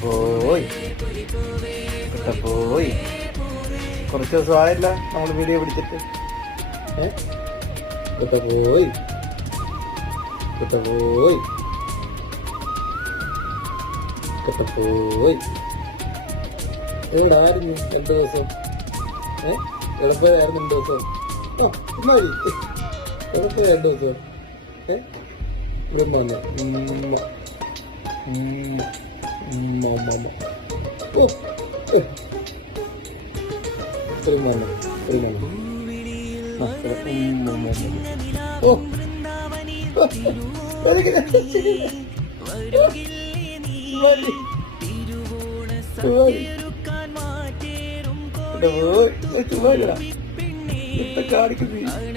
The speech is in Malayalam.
പോയി പോയി കുറച്ച് ദിവസമായില്ല നമ്മൾ വീഡിയോ പിടിച്ചിട്ട്. പോയി പോയി പോയി എവിടായിരുന്നു 2 ദിവസം? എളുപ്പമായിരുന്നു 2 ദിവസം. എളുപ്പം 2 ദിവസം ഇവിടെ കാണിക്കുന്നു.